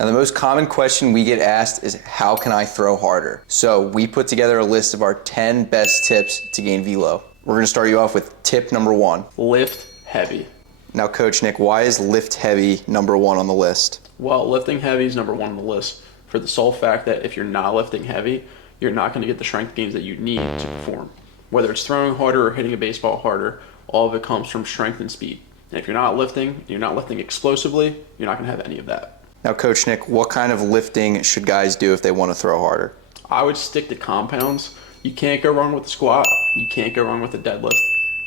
Now, the most common question we get asked is, how can I throw harder? So we put together a list of our 10 best tips to gain velo. We're gonna start you off with tip number 1. Lift heavy. Now, Coach Nick, why is lift heavy number 1 on the list? Well, lifting heavy is number 1 on the list for the sole fact that if you're not lifting heavy, you're not gonna get the strength gains that you need to perform. Whether it's throwing harder or hitting a baseball harder, all of it comes from strength and speed. And if you're not lifting explosively, you're not gonna have any of that. Now, Coach Nick, what kind of lifting should guys do if they want to throw harder? I would stick to compounds. You can't go wrong with a squat. You can't go wrong with a deadlift.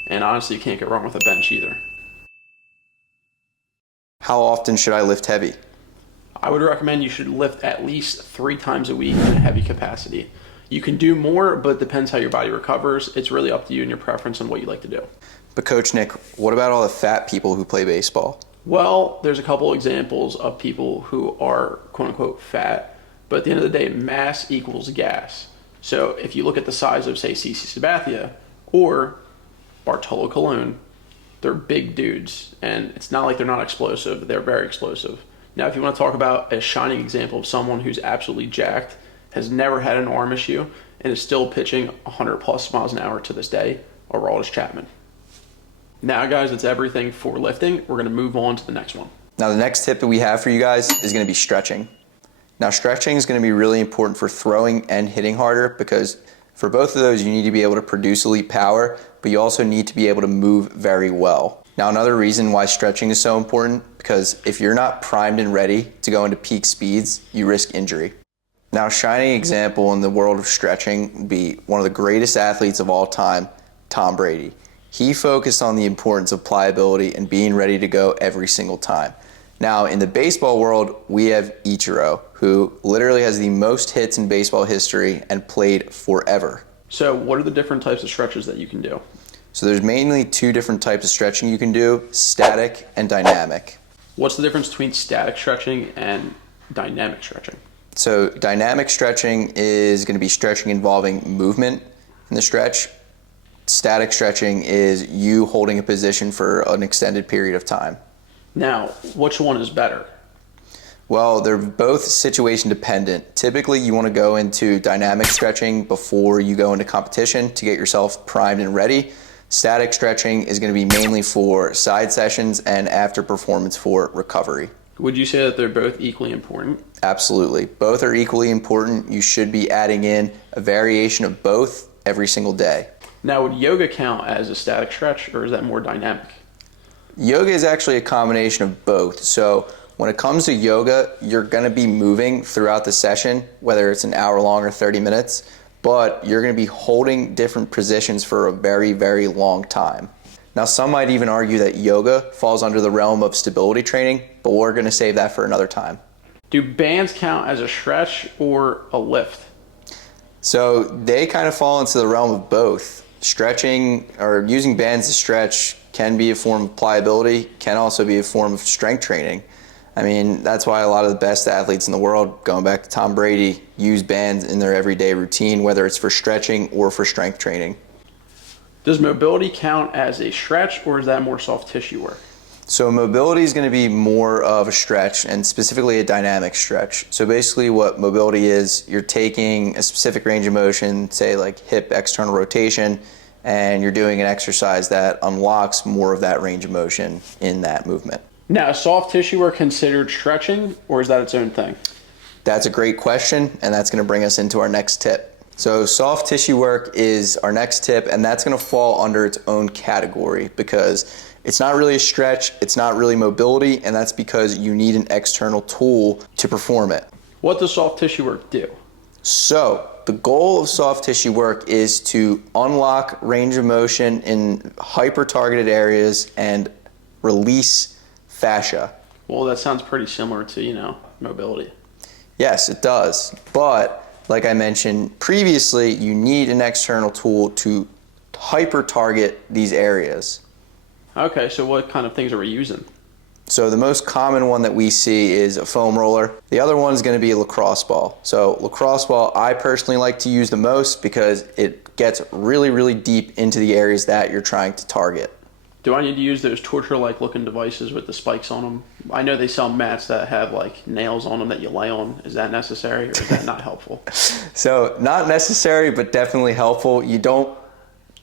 And honestly, you can't go wrong with a bench either. How often should I lift heavy? I would recommend you should lift at least 3 times a week in a heavy capacity. You can do more, but it depends how your body recovers. It's really up to you and your preference on what you like to do. But Coach Nick, what about all the fat people who play baseball? Well, there's a couple examples of people who are quote unquote fat, but at the end of the day, mass equals gas. So if you look at the size of, say, CC Sabathia or Bartolo Colon, they're big dudes, and it's not like they're not explosive. They're very explosive. Now, if you want to talk about a shining example of someone who's absolutely jacked, has never had an arm issue, and is still pitching 100 plus miles an hour to this day, Aroldis Chapman. Now, guys, that's everything for lifting. We're going to move on to the next one. Now, the next tip that we have for you guys is going to be stretching. Now, stretching is going to be really important for throwing and hitting harder, because for both of those, you need to be able to produce elite power, but you also need to be able to move very well. Now, another reason why stretching is so important, because if you're not primed and ready to go into peak speeds, you risk injury. Now, a shining example in the world of stretching would be one of the greatest athletes of all time, Tom Brady. He focused on the importance of pliability and being ready to go every single time. Now, in the baseball world, we have Ichiro, who literally has the most hits in baseball history and played forever. So what are the different types of stretches that you can do? So there's mainly 2 different types of stretching you can do, static and dynamic. What's the difference between static stretching and dynamic stretching? So dynamic stretching is going to be stretching involving movement in the stretch. Static stretching is you holding a position for an extended period of time. Now, which one is better? Well, they're both situation dependent. Typically, you want to go into dynamic stretching before you go into competition to get yourself primed and ready. Static stretching is going to be mainly for side sessions and after performance for recovery. Would you say that they're both equally important? Absolutely. Both are equally important. You should be adding in a variation of both every single day. Now, would yoga count as a static stretch, or is that more dynamic? Yoga is actually a combination of both. So when it comes to yoga, you're going to be moving throughout the session, whether it's an hour long or 30 minutes, but you're going to be holding different positions for a very, very long time. Now, some might even argue that yoga falls under the realm of stability training, but we're going to save that for another time. Do bands count as a stretch or a lift? So they kind of fall into the realm of both. Stretching or using bands to stretch can be a form of pliability, can also be a form of strength training. I mean, that's why a lot of the best athletes in the world, going back to Tom Brady, use bands in their everyday routine, whether it's for stretching or for strength training. Does mobility count as a stretch, or is that more soft tissue work? So mobility is going to be more of a stretch, and specifically a dynamic stretch. So basically what mobility is, you're taking a specific range of motion, say like hip external rotation, and you're doing an exercise that unlocks more of that range of motion in that movement. Now, is soft tissue work considered stretching, or is that its own thing? That's a great question, and that's going to bring us into our next tip. So soft tissue work is our next tip, and that's going to fall under its own category because it's not really a stretch, it's not really mobility, and that's because you need an external tool to perform it. What does soft tissue work do? So the goal of soft tissue work is to unlock range of motion in hyper-targeted areas and release fascia. Well, that sounds pretty similar to, mobility. Yes, it does. But like I mentioned previously, you need an external tool to hyper-target these areas. Okay, so what kind of things are we using? So the most common one that we see is a foam roller. The other one is going to be a lacrosse ball. So lacrosse ball, I personally like to use the most because it gets really, really deep into the areas that you're trying to target. Do I need to use those torture-like looking devices with the spikes on them? I know they sell mats that have like nails on them that you lay on. Is that necessary or is that not helpful? So not necessary, but definitely helpful. You don't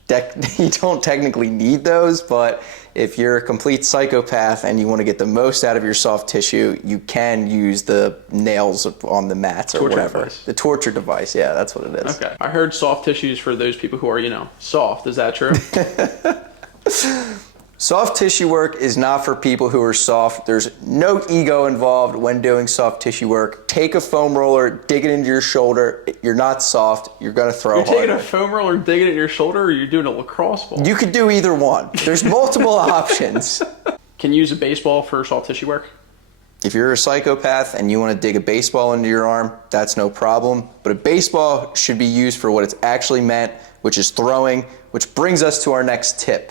technically need those, but if you're a complete psychopath and you want to get the most out of your soft tissue, you can use the nails on the mats or whatever. Device. The torture device, yeah, that's what it is. Okay. I heard soft tissues for those people who are, soft. Is that true? Soft tissue work is not for people who are soft. There's no ego involved when doing soft tissue work. Take a foam roller, dig it into your shoulder. You're not soft. You're going to throw You're harder. taking a foam roller and digging it in your shoulder, or you're doing a lacrosse ball? You could do either one. There's multiple options. Can you use a baseball for soft tissue work? If you're a psychopath and you want to dig a baseball into your arm, that's no problem. But a baseball should be used for what it's actually meant, which is throwing, which brings us to our next tip.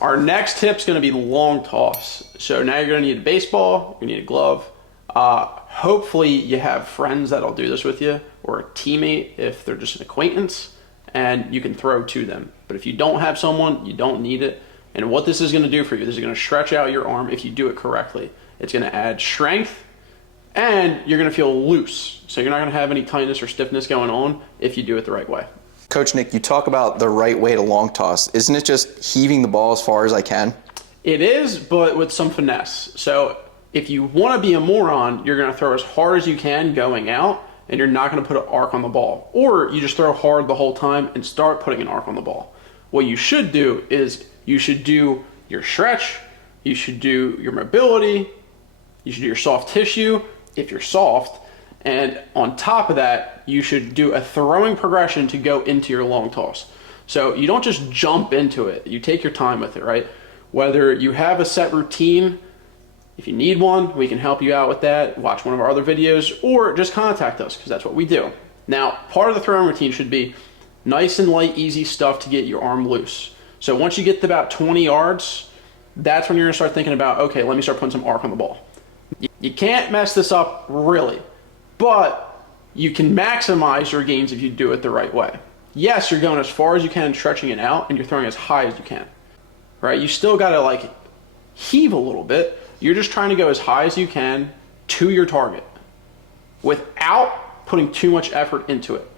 Our next tip is going to be long toss. So now you're going to need a baseball, you need a glove. Hopefully you have friends that'll do this with you, or a teammate if they're just an acquaintance, and you can throw to them. But if you don't have someone, you don't need it. And what this is going to do for you, this is going to stretch out your arm if you do it correctly. It's going to add strength, and you're going to feel loose. So you're not going to have any tightness or stiffness going on if you do it the right way. Coach Nick, you talk about the right way to long toss. Isn't it just heaving the ball as far as I can? It is, but with some finesse. So if you want to be a moron, you're going to throw as hard as you can going out, and you're not going to put an arc on the ball. Or you just throw hard the whole time and start putting an arc on the ball. What you should do is you should do your stretch, you should do your mobility, you should do your soft tissue if you're soft, and on top of that, you should do a throwing progression to go into your long toss. So you don't just jump into it. You take your time with it, right? Whether you have a set routine, if you need one, we can help you out with that. Watch one of our other videos, or just contact us, because that's what we do. Now, part of the throwing routine should be nice and light, easy stuff to get your arm loose. So once you get to about 20 yards, that's when you're going to start thinking about, okay, let me start putting some arc on the ball. You can't mess this up, really. But you can maximize your gains if you do it the right way. Yes, you're going as far as you can, stretching it out, and you're throwing as high as you can. Right? You still got to heave a little bit. You're just trying to go as high as you can to your target without putting too much effort into it.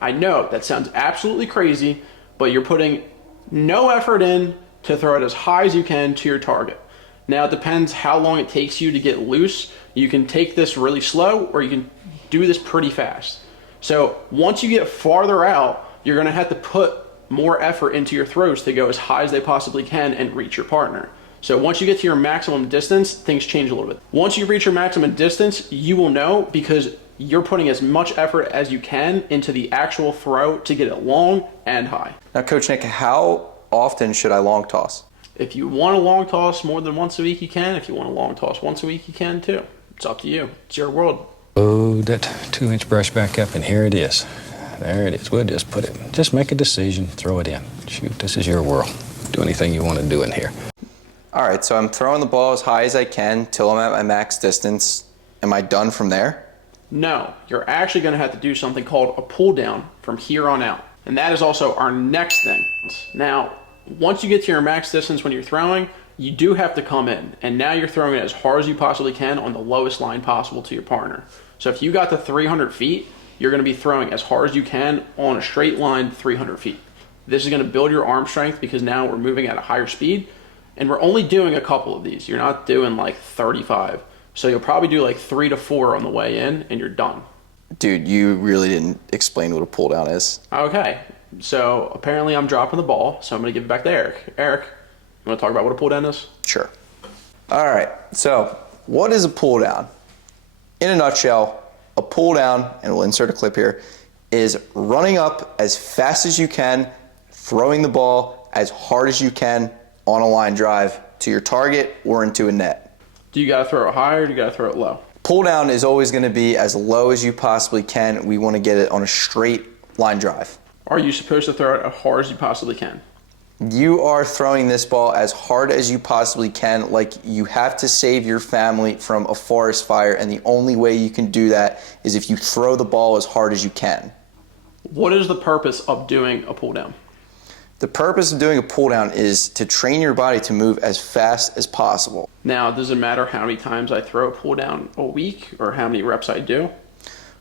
I know that sounds absolutely crazy, but you're putting no effort in to throw it as high as you can to your target. Now it depends how long it takes you to get loose. You can take this really slow, or you can do this pretty fast. So once you get farther out, you're going to have to put more effort into your throws to go as high as they possibly can and reach your partner. So once you get to your maximum distance, things change a little bit. Once you reach your maximum distance, you will know, because you're putting as much effort as you can into the actual throw to get it long and high. Now, Coach Nick, how often should I long toss? If you want to long toss more than once a week, you can. If you want to long toss once a week, you can too. It's up to you. It's your world. Oh, that 2-inch brush back up, and here it is. There it is. We'll just put it. Just make a decision, throw it in. Shoot, this is your world. Do anything you want to do in here. All right, so I'm throwing the ball as high as I can till I'm at my max distance. Am I done from there? No, you're actually going to have to do something called a pull down from here on out. And that is also our next thing. Now, once you get to your max distance when you're throwing, you do have to come in. And now you're throwing it as hard as you possibly can on the lowest line possible to your partner. So if you got to 300 feet, you're going to be throwing as hard as you can on a straight line 300 feet. This is going to build your arm strength, because now we're moving at a higher speed. And we're only doing a couple of these. You're not doing 35. So you'll probably do 3 to 4 on the way in, and you're done. Dude, you really didn't explain what a pull down is. Okay, so apparently I'm dropping the ball, so I'm going to give it back to Eric. Eric, you want to talk about what a pull down is? Sure. All right, so what is a pull down? In a nutshell, a pull down, and we'll insert a clip here, is running up as fast as you can, throwing the ball as hard as you can on a line drive to your target or into a net. Do you got to throw it high, or do you got to throw it low? Pull down is always going to be as low as you possibly can. We want to get it on a straight line drive. Are you supposed to throw it as hard as you possibly can? You are throwing this ball as hard as you possibly can, like you have to save your family from a forest fire, and the only way you can do that is if you throw the ball as hard as you can. What is the purpose of doing a pull down? The purpose of doing a pull down is to train your body to move as fast as possible. Now, does it matter how many times I throw a pull down a week or how many reps I do?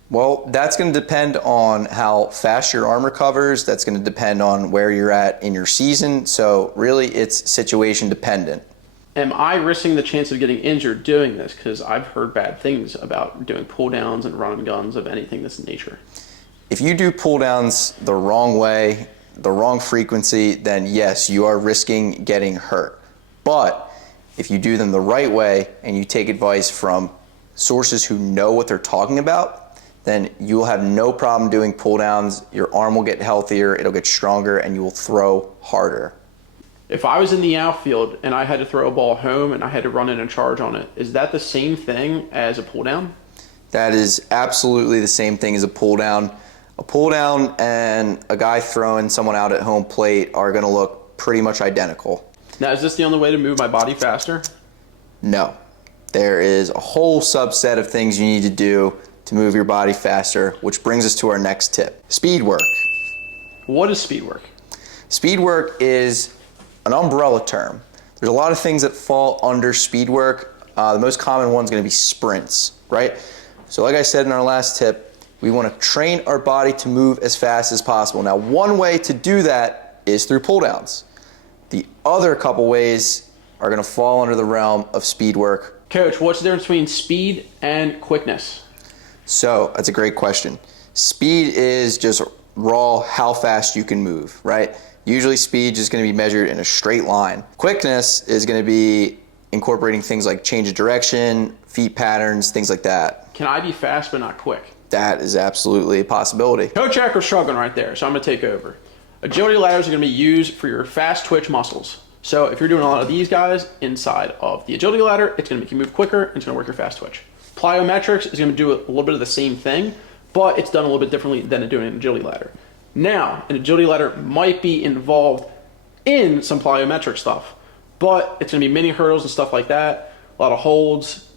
Well, that's going to depend on how fast your arm recovers. That's going to depend on where you're at in your season. So really, it's situation dependent. Am I risking the chance of getting injured doing this? Because I've heard bad things about doing pull downs and run and guns of anything this nature. If you do pull downs the wrong way, the wrong frequency, then yes, you are risking getting hurt. But if you do them the right way and you take advice from sources who know what they're talking about, then you will have no problem doing pull downs. Your arm will get healthier, it'll get stronger, and you will throw harder. If I was in the outfield and I had to throw a ball home and I had to run in and charge on it, is that the same thing as a pull down? That is absolutely the same thing as a pull down. A pull down and a guy throwing someone out at home plate are going to look pretty much identical. Now, is this the only way to move my body faster? No. There is a whole subset of things you need to do to move your body faster, which brings us to our next tip. Speed work. What is speed work? Speed work is an umbrella term. There's a lot of things that fall under speed work. The most common one is going to be sprints, right? So like I said in our last tip, we want to train our body to move as fast as possible. Now, one way to do that is through pull downs. The other couple ways are going to fall under the realm of speed work. Coach, what's the difference between speed and quickness? So that's a great question. Speed is just raw how fast you can move, right? Usually speed is going to be measured in a straight line. Quickness is going to be incorporating things like change of direction, feet patterns, things like that. Can I be fast but not quick? That is absolutely a possibility. Coach Eric was struggling right there, so I'm going to take over. Agility ladders are going to be used for your fast twitch muscles. So if you're doing a lot of these guys inside of the agility ladder, it's going to make you move quicker and it's going to work your fast twitch. Plyometrics is going to do a little bit of the same thing, but it's done a little bit differently than doing an agility ladder. Now, an agility ladder might be involved in some plyometric stuff, but it's going to be mini hurdles and stuff like that, a lot of holds,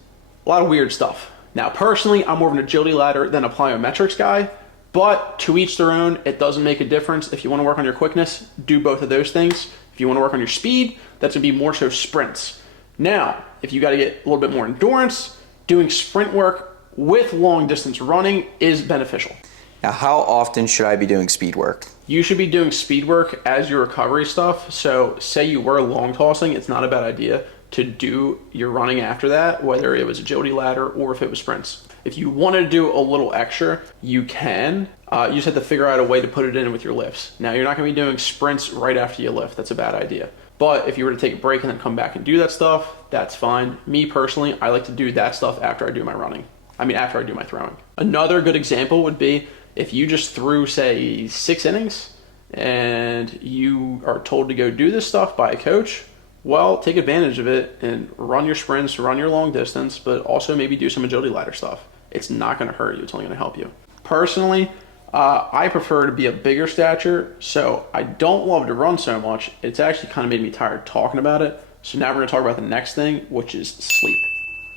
a lot of weird stuff. Now, personally, I'm more of an agility ladder than a plyometrics guy, but to each their own. It doesn't make a difference. If you want to work on your quickness, do both of those things. If you want to work on your speed, that's going to be more so sprints. Now, if you got to get a little bit more endurance, doing sprint work with long distance running is beneficial. Now, how often should I be doing speed work? You should be doing speed work as your recovery stuff. So say you were long tossing, it's not a bad idea to do your running after that, whether it was agility ladder or if it was sprints. If you want to do a little extra, you can. You just have to figure out a way to put it in with your lifts. Now, you're not going to be doing sprints right after you lift. That's a bad idea. But if you were to take a break and then come back and do that stuff, that's fine. Me personally, I like to do that stuff after I do my running. After I do my throwing. Another good example would be if you just threw, say, 6 innings and you are told to go do this stuff by a coach, well, take advantage of it and run your sprints, run your long distance, but also maybe do some agility ladder stuff. It's not going to hurt you. It's only going to help you. Personally, I prefer to be a bigger stature, so I don't love to run so much. It's actually kind of made me tired talking about it. So now we're going to talk about the next thing, which is sleep.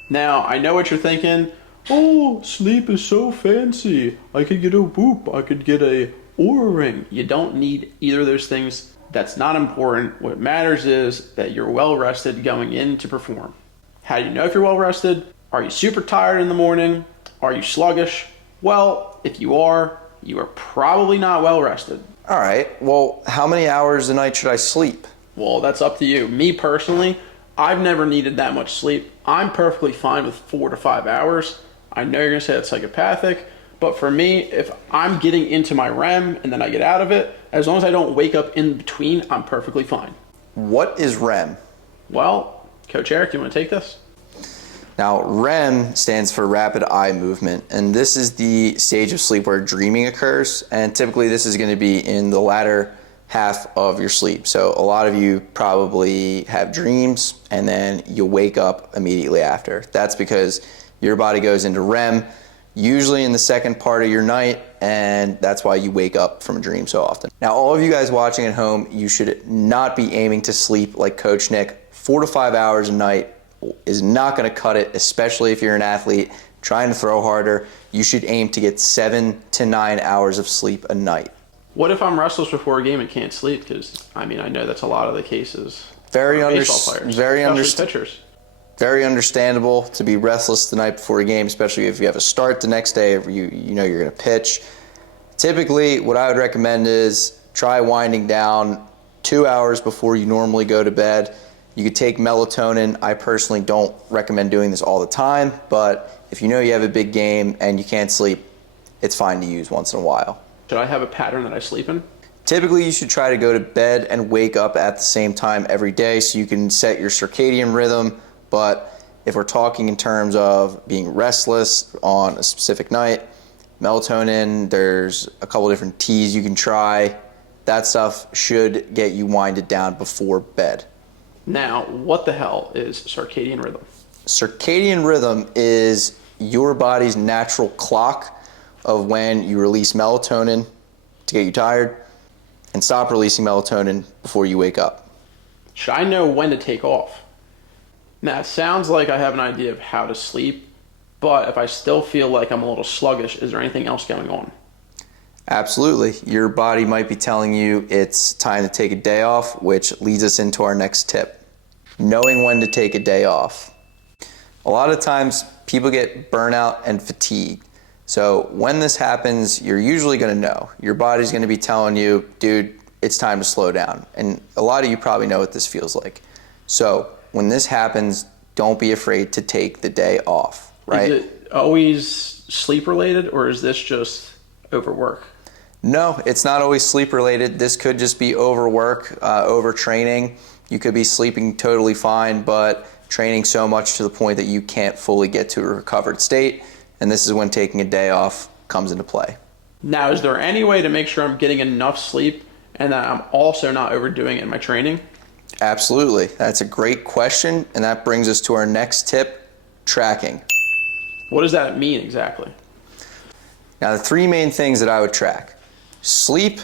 Now, I know what you're thinking. Oh, sleep is so fancy. I could get a Whoop. I could get a Oura Ring. You don't need either of those things. That's not important. What matters is that you're well rested going in to perform. How do you know if you're well rested? Are you super tired in the morning? Are you sluggish? Well, if you are probably not well rested. All right, well, how many hours a night should I sleep? Well, that's up to you. Me personally, I've never needed that much sleep. I'm perfectly fine with 4 to 5 hours. I know you're gonna say that's psychopathic, but for me, if I'm getting into my REM and then I get out of it, as long as I don't wake up in between, I'm perfectly fine. What is REM? Well, Coach Eric, you wanna take this? Now, REM stands for rapid eye movement, and this is the stage of sleep where dreaming occurs, and typically this is going to be in the latter half of your sleep. So a lot of you probably have dreams, and then you wake up immediately after. That's because your body goes into REM, usually in the second part of your night, and that's why you wake up from a dream so often. Now, all of you guys watching at home, you should not be aiming to sleep like Coach Nick. 4 to 5 hours a night is not going to cut it, especially if you're an athlete trying to throw harder. You should aim to get 7 to 9 hours of sleep a night. What if I'm restless before a game and can't sleep? Because, I mean, I know that's a lot of the cases. Very Baseball players, especially pitchers. Very understandable to be restless the night before a game, especially if you have a start the next day or you know you're going to pitch. Typically, what I would recommend is try winding down 2 hours before you normally go to bed. You could take melatonin. I personally don't recommend doing this all the time, but if you know you have a big game and you can't sleep, it's fine to use once in a while. Should I have a pattern that I sleep in? Typically, you should try to go to bed and wake up at the same time every day so you can set your circadian rhythm. But if we're talking in terms of being restless on a specific night, melatonin, there's a couple different teas you can try. That stuff should get you winded down before bed. Now, what the hell is circadian rhythm? Circadian rhythm is your body's natural clock of when you release melatonin to get you tired and stop releasing melatonin before you wake up. Should I know when to take off? Now, it sounds like I have an idea of how to sleep, but if I still feel like I'm a little sluggish, is there anything else going on? Absolutely. Your body might be telling you it's time to take a day off, which leads us into our next tip. Knowing when to take a day off. A lot of times people get burnout and fatigue. So when this happens, you're usually going to know. Your body's going to be telling you, dude, it's time to slow down. And a lot of you probably know what this feels like. So when this happens, don't be afraid to take the day off, right? Is it always sleep related, or is this just overwork? No, it's not always sleep related. This could just be overwork, overtraining. You could be sleeping totally fine, but training so much to the point that you can't fully get to a recovered state. And this is when taking a day off comes into play. Now, is there any way to make sure I'm getting enough sleep and that I'm also not overdoing it in my training? Absolutely. That's a great question. And that brings us to our next tip, tracking. What does that mean exactly? Now, the three main things that I would track: sleep,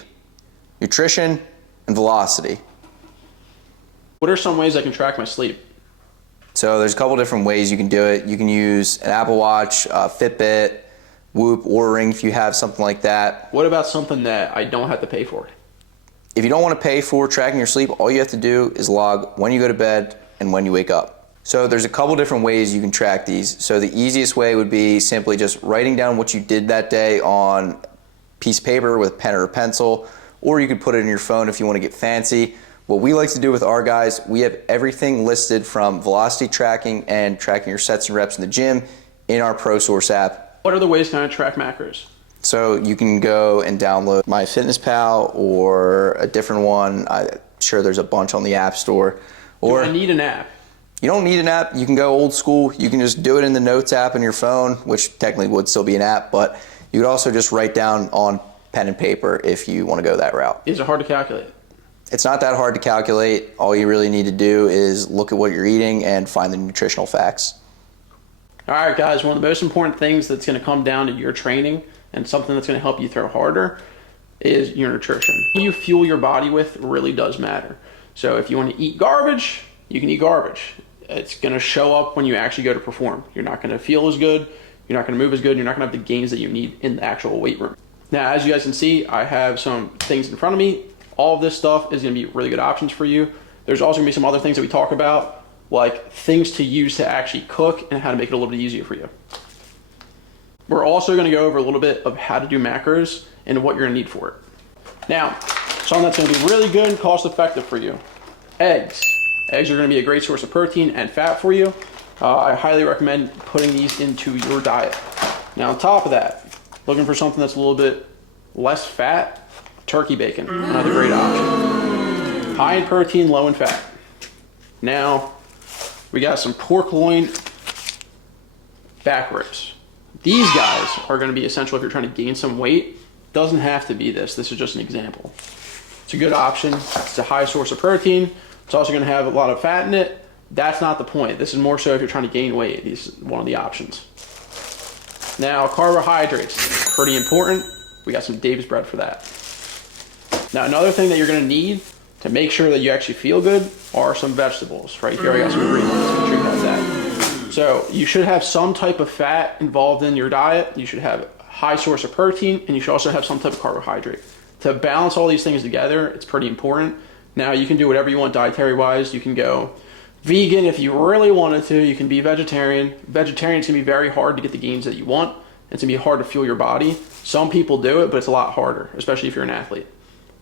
nutrition, and velocity. What are some ways I can track my sleep? So there's a couple different ways you can do it. You can use an Apple Watch, Fitbit, Whoop, Oura Ring if you have something like that. What about something that I don't have to pay for? If you don't want to pay for tracking your sleep, all you have to do is log when you go to bed and when you wake up. So there's a couple different ways you can track these. So the easiest way would be simply just writing down what you did that day on a piece of paper with a pen or a pencil, or you could put it in your phone if you want to get fancy. What we like to do with our guys, we have everything listed from velocity tracking and tracking your sets and reps in the gym in our ProSource app. What other ways can I track macros? So you can go and download MyFitnessPal or a different one. I'm sure there's a bunch on the App Store. Or Do I need an app? You don't need an app. You can go old school. You can just do it in the Notes app on your phone, which technically would still be an app, but you could also just write down on pen and paper if you want to go that route. Is it hard to calculate? It's not that hard to calculate. All you really need to do is look at what you're eating and find the nutritional facts. All right, guys, one of the most important things that's going to come down to your training and something that's going to help you throw harder is your nutrition. What you fuel your body with really does matter. So if you want to eat garbage, you can eat garbage. It's going to show up when you actually go to perform. You're not going to feel as good. You're not going to move as good. You're not going to have the gains that you need in the actual weight room. Now, as you guys can see, I have some things in front of me. All of this stuff is going to be really good options for you. There's also going to be some other things that we talk about, like things to use to actually cook and how to make it a little bit easier for you. We're also going to go over a little bit of how to do macros and what you're going to need for it. Now, something that's going to be really good and cost effective for you. Eggs. Eggs are going to be a great source of protein and fat for you. I highly recommend putting these into your diet. Now, on top of that, looking for something that's a little bit less fat, turkey bacon, another great option. High in protein, low in fat. Now, we got some pork loin back ribs. These guys are going to be essential if you're trying to gain some weight. Doesn't have to be this. This is just an example. It's a good option. It's a high source of protein. It's also going to have a lot of fat in it. That's not the point. This is more so if you're trying to gain weight. This is one of the options. Now, carbohydrates, pretty important. We got some Dave's bread for that. Now, another thing that you're going to need to make sure that you actually feel good are some vegetables. Right here, I got some green ones. Make sure you have that. So you should have some type of fat involved in your diet. You should have a high source of protein, and you should also have some type of carbohydrate. To balance all these things together, it's pretty important. Now, you can do whatever you want dietary-wise. You can go vegan if you really wanted to. You can be vegetarian. Vegetarian is going to be very hard to get the gains that you want. It's going to be hard to fuel your body. Some people do it, but it's a lot harder, especially if you're an athlete.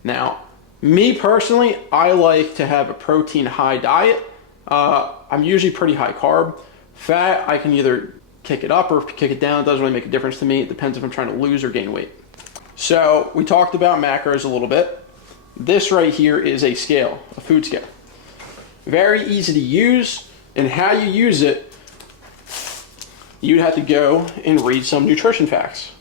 Now, me personally, I like to have a protein-high diet. I'm usually pretty high carb. Fat, I can either kick it up or kick it down. It doesn't really make a difference to me. It depends if I'm trying to lose or gain weight. So we talked about macros a little bit. This right here is a scale, a food scale. Very easy to use, and how you use it, you'd have to go and read some nutrition facts.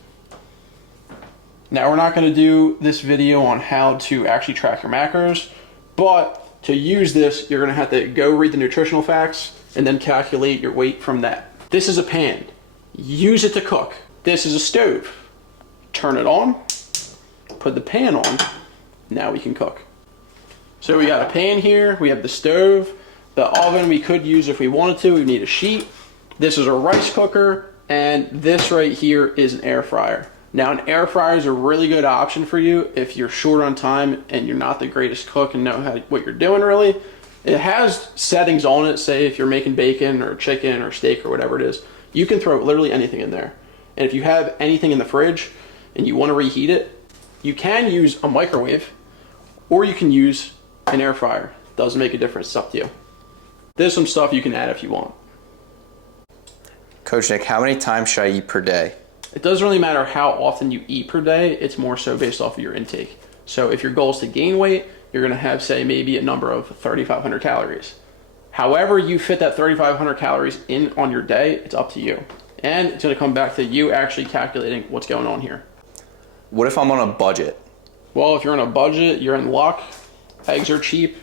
Now, we're not going to do this video on how to actually track your macros, but to use this, you're going to have to go read the nutritional facts and then calculate your weight from that. This is a pan. Use it to cook. This is a stove. Turn it on, put the pan on, now we can cook. So we got a pan here, we have the stove, the oven we could use if we wanted to, we need a sheet. This is a rice cooker, and this right here is an air fryer. Now, an air fryer is a really good option for you if you're short on time and you're not the greatest cook and know what you're doing really. It has settings on it, say if you're making bacon or chicken or steak or whatever it is, you can throw literally anything in there. And if you have anything in the fridge and you want to reheat it, you can use a microwave or you can use an air fryer. Doesn't make a difference, it's up to you. There's some stuff you can add if you want. Coach Nick, how many times should I eat per day? It doesn't really matter how often you eat per day, it's more so based off of your intake. So if your goal is to gain weight, you're gonna have, say, maybe a number of 3,500 calories. However you fit that 3,500 calories in on your day, it's up to you. And it's gonna come back to you actually calculating what's going on here. What if I'm on a budget? Well, if you're on a budget, you're in luck. Eggs are cheap,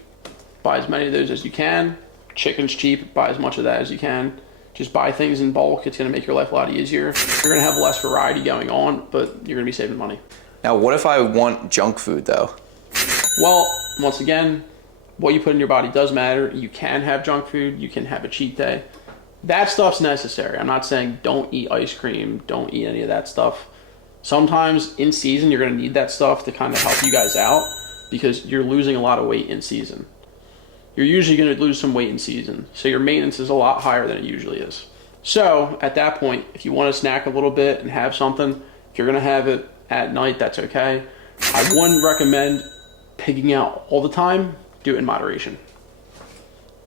buy as many of those as you can. Chicken's cheap, buy as much of that as you can. Just buy things in bulk, it's gonna make your life a lot easier. You're gonna have less variety going on, but you're gonna be saving money. Now, what if I want junk food though? Well, once again, what you put in your body does matter. You can have junk food, you can have a cheat day. That stuff's necessary. I'm not saying don't eat ice cream, don't eat any of that stuff. Sometimes in season, you're gonna need that stuff to kind of help you guys out because you're losing a lot of weight in season. You're usually gonna lose some weight in season, so your maintenance is a lot higher than it usually is. So at that point, if you wanna snack a little bit and have something, if you're gonna have it at night, that's okay. I wouldn't recommend pigging out all the time, do it in moderation.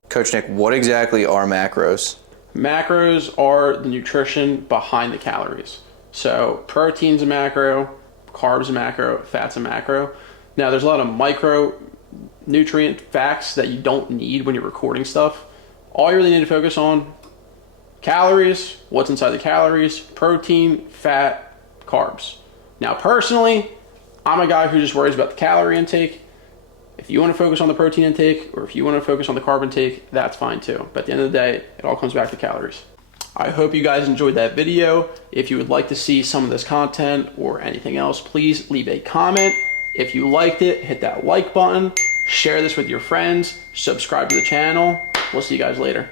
Coach Nick, what exactly are macros? Macros are the nutrition behind the calories. So protein's a macro, carbs a macro, fat's a macro. Now there's a lot of micronutrient facts that you don't need when you're recording stuff. All you really need to focus on, calories, what's inside the calories, protein, fat, carbs. Now personally, I'm a guy who just worries about the calorie intake. If you want to focus on the protein intake or if you want to focus on the carb intake, that's fine too. But at the end of the day, it all comes back to calories. I hope you guys enjoyed that video. If you would like to see some of this content or anything else, please leave a comment. If you liked it, hit that like button, share this with your friends, subscribe to the channel. We'll see you guys later.